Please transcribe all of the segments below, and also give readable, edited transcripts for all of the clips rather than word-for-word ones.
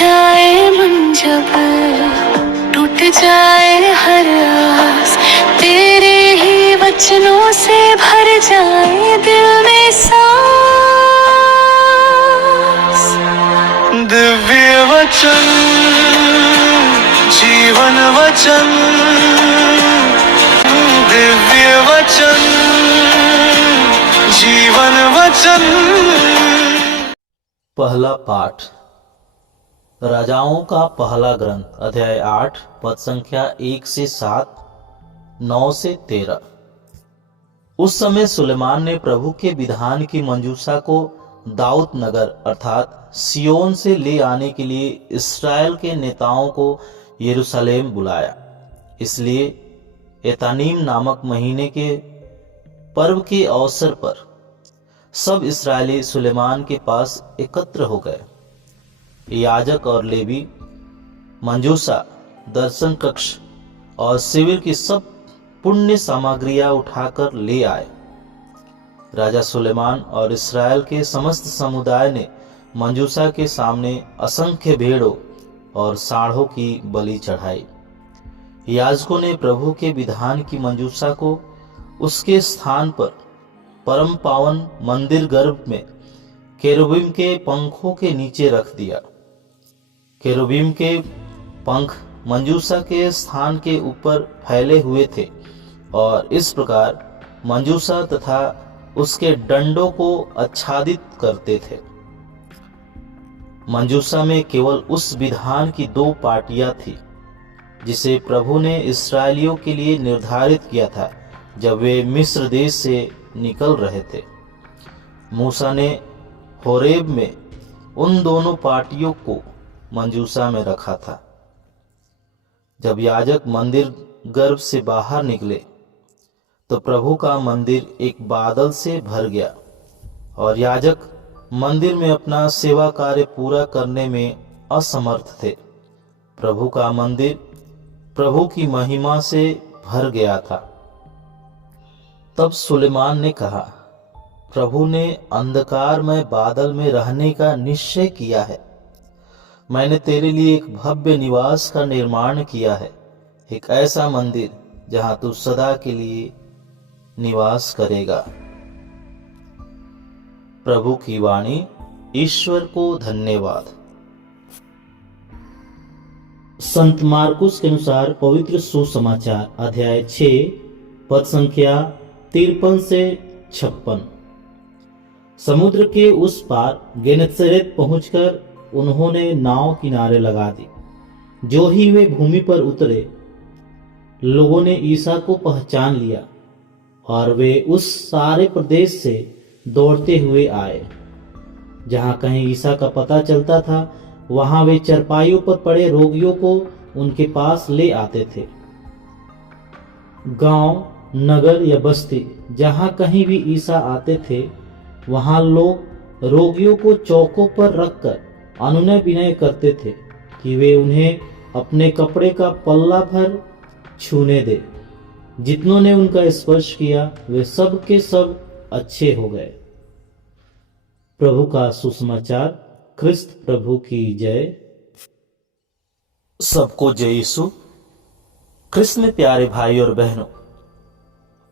जाए मन जब टूट जाए हर आस, तेरे ही वचनों से भर जाए दिल में सांस। दिव्य वचन, जीवन वचन, दिव्य वचन, जीवन वचन। पहला पाठ राजाओं का पहला ग्रंथ, अध्याय 8, पद संख्या 1 से 7, 9 से 13। उस समय सुलेमान ने प्रभु के विधान की मंजूषा को दाऊद नगर अर्थात सियोन से ले आने के लिए इस्राएल के नेताओं को यरूशलेम बुलाया। इसलिए एतानीम नामक महीने के पर्व के अवसर पर सब इस्राएली सुलेमान के पास एकत्र हो गए। याजक और लेवी मंजूषा, दर्शन कक्ष और शिविर की सब पुण्य सामग्रियां उठाकर ले आए। राजा सुलेमान और इस्राएल के समस्त समुदाय ने मंजूषा के सामने असंख्य भेड़ों और सांडों की बलि चढ़ाई। याजकों ने प्रभु के विधान की मंजूषा को उसके स्थान पर परम पावन मंदिर गर्भ में केरुबीम के पंखों के नीचे रख दिया। केरुबीम के पंख मंजूषा के स्थान के ऊपर फैले हुए थे और इस प्रकार मंजूषा तथा उसके डंडों को आच्छादित करते थे। मंजूषा में केवल उस विधान की 2 पाटियां थी जिसे प्रभु ने इस्राएलियों के लिए निर्धारित किया था जब वे मिस्र देश से निकल रहे थे। मूसा ने होरेब में उन दोनों पाटियों को मंजूषा में रखा था। जब याजक मंदिर गर्भ से बाहर निकले तो प्रभु का मंदिर एक बादल से भर गया और याजक मंदिर में अपना सेवा कार्य पूरा करने में असमर्थ थे। प्रभु का मंदिर प्रभु की महिमा से भर गया था। तब सुलेमान ने कहा, प्रभु ने अंधकारमय बादल में रहने का निश्चय किया है। मैंने तेरे लिए एक भव्य निवास का निर्माण किया है, एक ऐसा मंदिर जहां तू सदा के लिए निवास करेगा। प्रभु की वाणी। ईश्वर को धन्यवाद। संत मार्कुस के अनुसार पवित्र सुसमाचार, अध्याय 6, पद संख्या 53 से 56। समुद्र के उस पार गेनेसरेत पहुंचकर उन्होंने नाव किनारे लगा दी। जो ही वे भूमि पर उतरे, लोगों ने ईसा को पहचान लिया और वे उस सारे प्रदेश से दौड़ते हुए आए। जहां कहीं ईसा का पता चलता था, वहां वे चरपाइयों पर पड़े रोगियों को उनके पास ले आते थे। गांव, नगर या बस्ती, जहां कहीं भी ईसा आते थे, वहां लोग रोगियों को चौकों पर रखकर अनुनय विनय करते थे कि वे उन्हें अपने कपड़े का पल्ला भर छूने दे। जितनों ने उनका स्पर्श किया वे सब के सब अच्छे हो गए। प्रभु का सुसमाचार। क्रिस्त प्रभु की जय। सबको जय यीशु। क्रिस्त में प्यारे भाई और बहनों,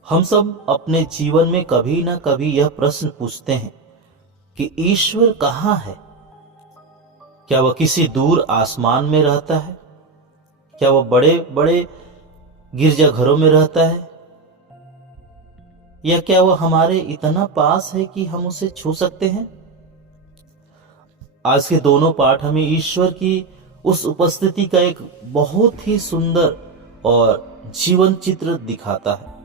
हम सब अपने जीवन में कभी ना कभी यह प्रश्न पूछते हैं कि ईश्वर कहाँ है? क्या वह किसी दूर आसमान में रहता है? क्या वह बड़े बड़े गिरजाघरों में रहता है? या क्या वह हमारे इतना पास है कि हम उसे छू सकते हैं? आज के दोनों पाठ हमें ईश्वर की उस उपस्थिति का एक बहुत ही सुंदर और जीवन चित्र दिखाता है।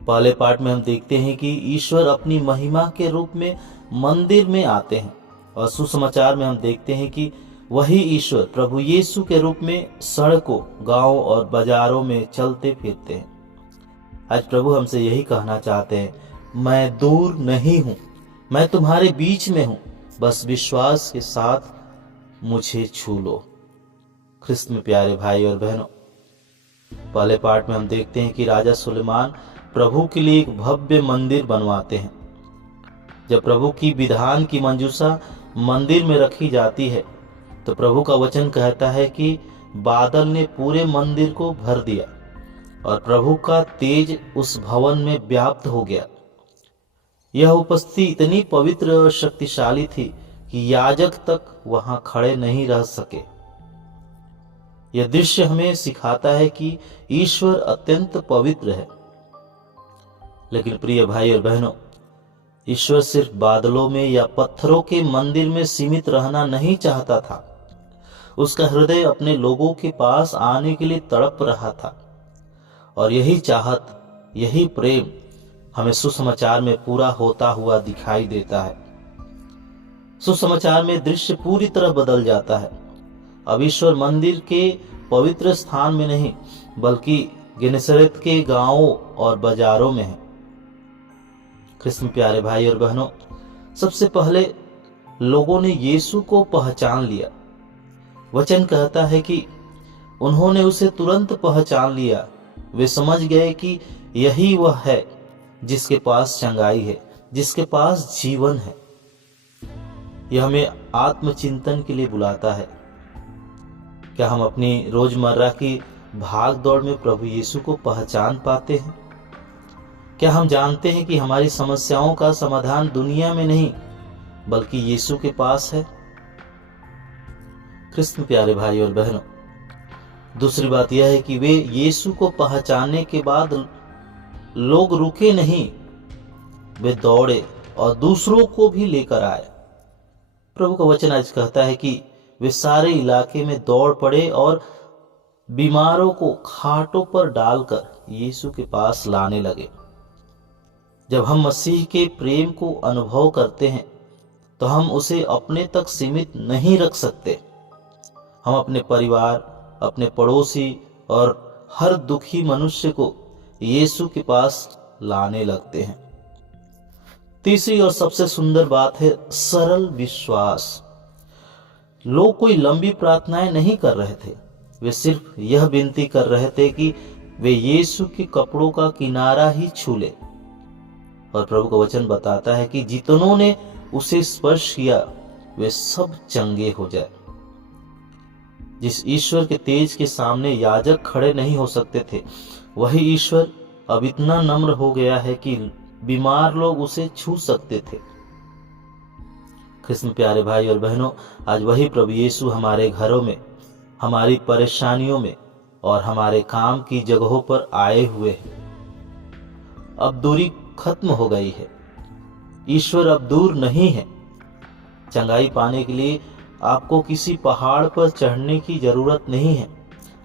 पहले पाठ में हम देखते हैं कि ईश्वर अपनी महिमा के रूप में मंदिर में आते हैं और सुसमाचार में हम देखते हैं कि वही ईश्वर प्रभु यीशु के रूप में सड़कों, गांव और बाजारों में चलते फिरते हैं। आज प्रभु हमसे यही कहना चाहते हैं, मैं दूर नहीं हूं, मैं तुम्हारे बीच में हूं, बस विश्वास के साथ मुझे छू लो। ख्रिस्त में प्यारे भाई और बहनों, पहले पाठ में हम देखते हैं कि राजा सुलेमान प्रभु के लिए एक भव्य मंदिर बनवाते हैं। जब प्रभु की विधान की मंजूषा मंदिर में रखी जाती है तो प्रभु का वचन कहता है कि बादल ने पूरे मंदिर को भर दिया और प्रभु का तेज उस भवन में व्याप्त हो गया। यह उपस्थिति इतनी पवित्र और शक्तिशाली थी कि याजक तक वहां खड़े नहीं रह सके। यह दृश्य हमें सिखाता है कि ईश्वर अत्यंत पवित्र है। लेकिन प्रिय भाई और बहनों, ईश्वर सिर्फ बादलों में या पत्थरों के मंदिर में सीमित रहना नहीं चाहता था। उसका हृदय अपने लोगों के पास आने के लिए तड़प रहा था और यही चाहत, यही प्रेम हमें सुसमाचार में पूरा होता हुआ दिखाई देता है। सुसमाचार में दृश्य पूरी तरह बदल जाता है। अब ईश्वर मंदिर के पवित्र स्थान में नहीं बल्कि गेनेसरेत के गांवों और बाजारों में है। कृष्ण प्यारे भाई और बहनों, सबसे पहले लोगों ने यीशु को पहचान लिया। वचन कहता है कि उन्होंने उसे तुरंत पहचान लिया। वे समझ गए कि यही वह है जिसके पास चंगाई है, जिसके पास जीवन है। यह हमें आत्मचिंतन के लिए बुलाता है। क्या हम अपनी रोजमर्रा की भाग दौड़ में प्रभु यीशु को पहचान पाते हैं? क्या हम जानते हैं कि हमारी समस्याओं का समाधान दुनिया में नहीं बल्कि यीशु के पास है? कृष्ण प्यारे भाई और बहनों, दूसरी बात यह है कि वे यीशु को पहचानने के बाद लोग रुके नहीं, वे दौड़े और दूसरों को भी लेकर आए। प्रभु का वचन आज कहता है कि वे सारे इलाके में दौड़ पड़े और बीमारों को खाटों पर डालकर यीशु के पास लाने लगे। जब हम मसीह के प्रेम को अनुभव करते हैं तो हम उसे अपने तक सीमित नहीं रख सकते। हम अपने परिवार, अपने पड़ोसी और हर दुखी मनुष्य को यीशु के पास लाने लगते हैं। तीसरी और सबसे सुंदर बात है सरल विश्वास। लोग कोई लंबी प्रार्थनाएं नहीं कर रहे थे, वे सिर्फ यह विनती कर रहे थे कि वे यीशु के कपड़ों का किनारा ही छू ले। और प्रभु का वचन बताता है कि जितनों ने उसे स्पर्श किया वे सब चंगे हो जाए। जिस ईश्वर के तेज के सामने याजक खड़े नहीं हो सकते थे, वही ईश्वर अब इतना नम्र हो गया है कि बीमार लोग उसे छू सकते थे। कृष्ण प्यारे भाई और बहनों, आज वही प्रभु यीशु हमारे घरों में, हमारी परेशानियों में और हमारे काम की जगहों पर आए हुए हैं। अब दूरी खत्म हो गई है। ईश्वर अब दूर नहीं है। चंगाई पाने के लिए आपको किसी पहाड़ पर चढ़ने की जरूरत नहीं है।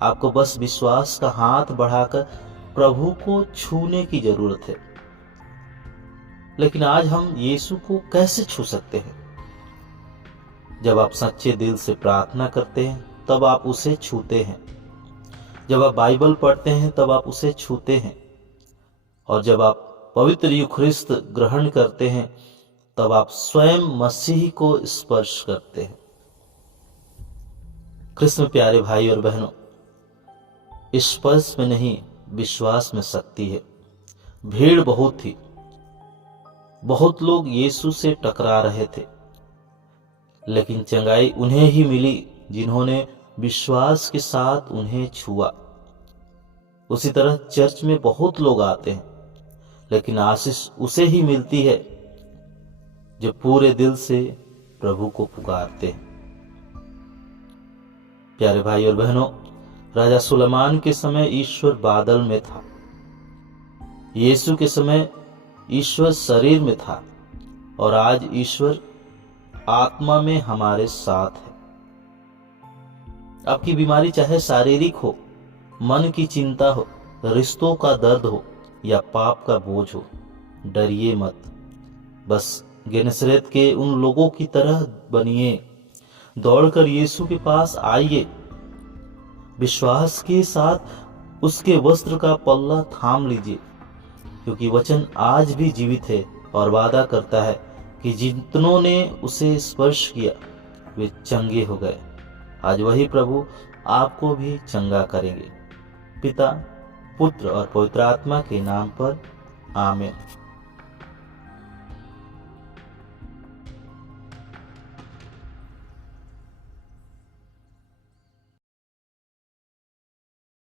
आपको बस विश्वास का हाथ बढ़ाकर प्रभु को छूने की जरूरत है। लेकिन आज हम यीशु को कैसे छू सकते हैं? जब आप सच्चे दिल से प्रार्थना करते हैं तब आप उसे छूते हैं। जब आप बाइबल पढ़ते हैं तब आप उसे छूते हैं। और जब आप पवित्र यूखरिस्त ग्रहण करते हैं तब आप स्वयं मसीह को स्पर्श करते हैं। कृष्ण प्यारे भाई और बहनों, स्पर्श में नहीं विश्वास में शक्ति है। भीड़ बहुत थी, बहुत लोग यीशु से टकरा रहे थे, लेकिन चंगाई उन्हें ही मिली जिन्होंने विश्वास के साथ उन्हें छुआ। उसी तरह चर्च में बहुत लोग आते हैं, लेकिन आशीष उसे ही मिलती है जो पूरे दिल से प्रभु को पुकारते हैं। प्यारे भाई और बहनों, राजा सुलेमान के समय ईश्वर बादल में था। यीशु के समय ईश्वर शरीर में था और आज ईश्वर आत्मा में हमारे साथ है। आपकी बीमारी चाहे शारीरिक हो, मन की चिंता हो, रिश्तों का दर्द हो या पाप का बोझ हो, डरिए मत। बस गेनेसरेत के उन लोगों की तरह बनिए। दौड़कर यीशु के पास आइए। विश्वास के साथ उसके वस्त्र का पल्ला थाम लीजिए, क्योंकि वचन आज भी जीवित है और वादा करता है कि जितनों ने उसे स्पर्श किया वे चंगे हो गए। आज वही प्रभु आपको भी चंगा करेंगे। पिता, पुत्र और पवित्र आत्मा के नाम पर आमीन।